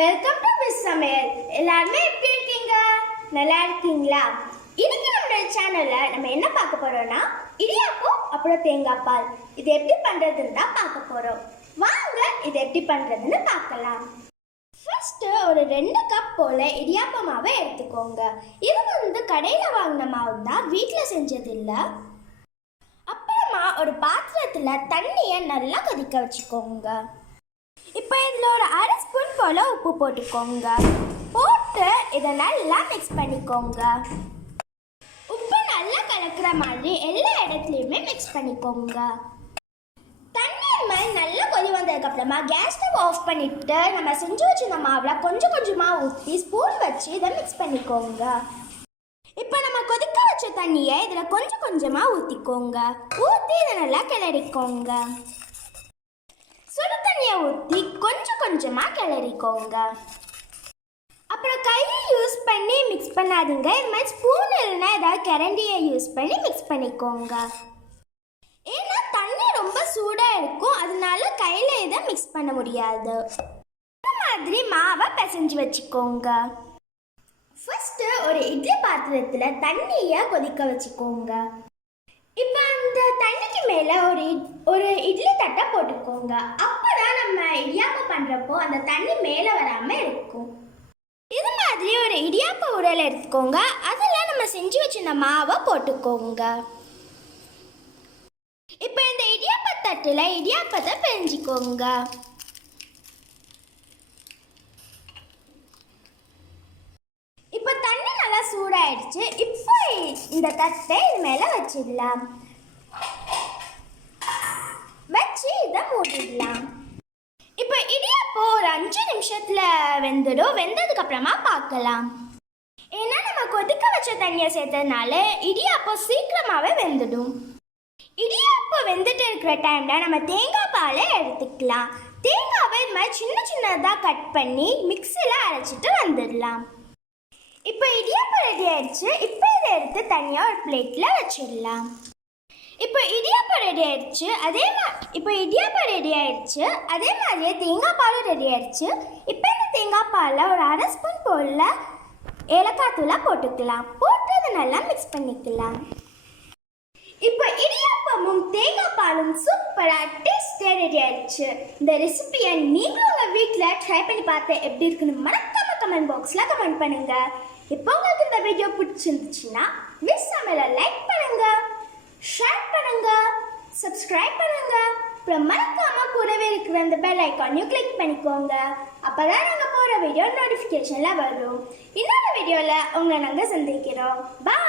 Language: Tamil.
வெல்கம் டு விஸ் சமையல். எல்லாருமே எப்படி இருக்கீங்க? நல்லா இருக்கீங்களா? இன்னைக்கு நம்மளோட சேனல்ல நம்ம என்ன பார்க்க போறோம்னா இடியாப்பம் அப்புறம் தேங்காய் பால். இது எப்படி பண்றதுன்னு தான் பார்க்க போறோம். வாங்க இது எப்படி பண்றதுன்னு பார்க்கலாம். ஃபர்ஸ்ட் ஒரு 2 கப் போல இடியாப்ப மாவை எடுத்துக்கோங்க. இது கடையில் வாங்கின மாவு தான், வீட்டில் செஞ்சது இல்லை. அப்புறமா ஒரு பாத்திரத்தில் தண்ணியை நல்லா கொதிக்க வச்சுக்கோங்க. இப்போ இதில் ஒரு 1/2 ஸ்பூன் போல் உப்பு போட்டுக்கோங்க. போட்டு இதை நல்லா மிக்ஸ் பண்ணிக்கோங்க. உப்பு நல்லா கலக்கிற மாதிரி எல்லா இடத்துலையுமே மிக்ஸ் பண்ணிக்கோங்க. தண்ணீர் மாதிரி நல்லா கொதி வந்ததுக்கப்புறமா கேஸ் ஸ்டவ் ஆஃப் பண்ணிவிட்டு நம்ம செஞ்சு வச்சுருந்த மாவில் கொஞ்சம் கொஞ்சமாக ஊற்றி ஸ்பூன் வச்சு இதை மிக்ஸ் பண்ணிக்கோங்க. இப்போ நம்ம கொதிக்க வச்ச தண்ணியை இதில் கொஞ்சம் கொஞ்சமாக ஊற்றிக்கோங்க. ஊற்றி இதை நல்லா கிளறிக்கோங்க. சுடு தண்ணியை ஊற்றி கொஞ்சம் கொஞ்சமாக கிளறிக்கோங்க. அப்புறம் கையை யூஸ் பண்ணி மிக்ஸ் பண்ணாதீங்க. இது மாதிரி ஸ்பூன் இல்லைன்னா ஏதாவது கரண்டியை யூஸ் பண்ணி மிக்ஸ் பண்ணிக்கோங்க. ஏன்னா தண்ணி ரொம்ப சூடாக இருக்கும், அதனால கையில் இதை மிக்ஸ் பண்ண முடியாது. இந்த மாதிரி மாவை பிசைஞ்சு வச்சுக்கோங்க. ஃபர்ஸ்ட்டு ஒரு இட்லி பாத்திரத்தில் தண்ணியை கொதிக்க வச்சுக்கோங்க. இப்போ அந்த தண்ணிக்கு மேலே ஒரு இட்லி தட்டை போட்டுக்கோங்க. அப்போ தான் நம்ம இடியாப்பம் பண்ணுறப்போ அந்த தண்ணி மேலே வராமல் இருக்கும். இது மாதிரி ஒரு இடியாப்ப உரல் எடுத்துக்கோங்க. அதில் நம்ம செஞ்சு வச்சிருந்த மாவை போட்டுக்கோங்க. இப்போ இந்த இடியாப்ப தட்டில் இடியாப்பத்தை பிழிஞ்சிக்கோங்க. இப்போ தண்ணி நல்லா சூடாயிடுச்சு. இப்போ இந்த தட்டை இது மேலே வச்சிடலாம். வச்சு இதை மூடிடலாம். இப்போ இடியாப்பம் ஒரு 5 நிமிஷத்தில் வெந்துடும். வெந்ததுக்கப்புறமா பார்க்கலாம். ஏன்னா நம்ம கொதிக்க வச்ச தண்ணியை சேர்த்ததுனால இடியாப்பம் சீக்கிரமாகவே வெந்துடும். இடியாப்பம் வெந்துட்டு இருக்கிற டைமில் நம்ம தேங்காய் பாலை எடுத்துக்கலாம். தேங்காவை இது மாதிரி சின்ன சின்னதாக கட் பண்ணி மிக்சியில் அரைச்சிட்டு வந்துடலாம். இப்போ இடியாப்பம் ரெடி ஆயிடுச்சு. இப்போ இதை எடுத்து தனியாக ஒரு பிளேட்டில் வச்சிடலாம். இப்போ இடியாப்பம் ரெடி ஆயிடுச்சு. அதே மாதிரியே தேங்காய் பாலும் ரெடி ஆயிடுச்சு. இப்போ இந்த தேங்காய் பாலில் ஒரு 1/2 ஸ்பூன் போல் ஏலக்காய் தூளை போட்டுக்கலாம். போட்டு அதை நல்லா மிக்ஸ் பண்ணிக்கலாம். இப்போ இடியாப்பமும் தேங்காய் பாலும் சூப்பராக டேஸ்டியாக ரெடி ஆயிடுச்சு. இந்த ரெசிபியை நீங்களும் உங்கள் வீட்டில் ட்ரை பண்ணி பார்த்து எப்படி இருக்குன்னு மறக்காம கமெண்ட் பாக்ஸில் கமெண்ட் பண்ணுங்க. இப்போ உங்களுக்கு இந்த வீடியோ பிடிச்சிருந்துச்சுன்னா விஸ் சமையலை லைக் பண்ணுங்க, ஷேர் பண்ணுங்க, சப்ஸ்கிரைப் பண்ணுங்க. அப்புறம் மறக்காம கூடவே இருக்கிற அந்த பெல் ஐக்கானையும் கிளிக் பண்ணிக்கோங்க. அப்போதான் நாங்கள் போகிற வீடியோ நோட்டிஃபிகேஷனில் வரும். இன்னொரு வீடியோவில் உங்களை நாங்கள் சந்திக்கிறோம். பாய்.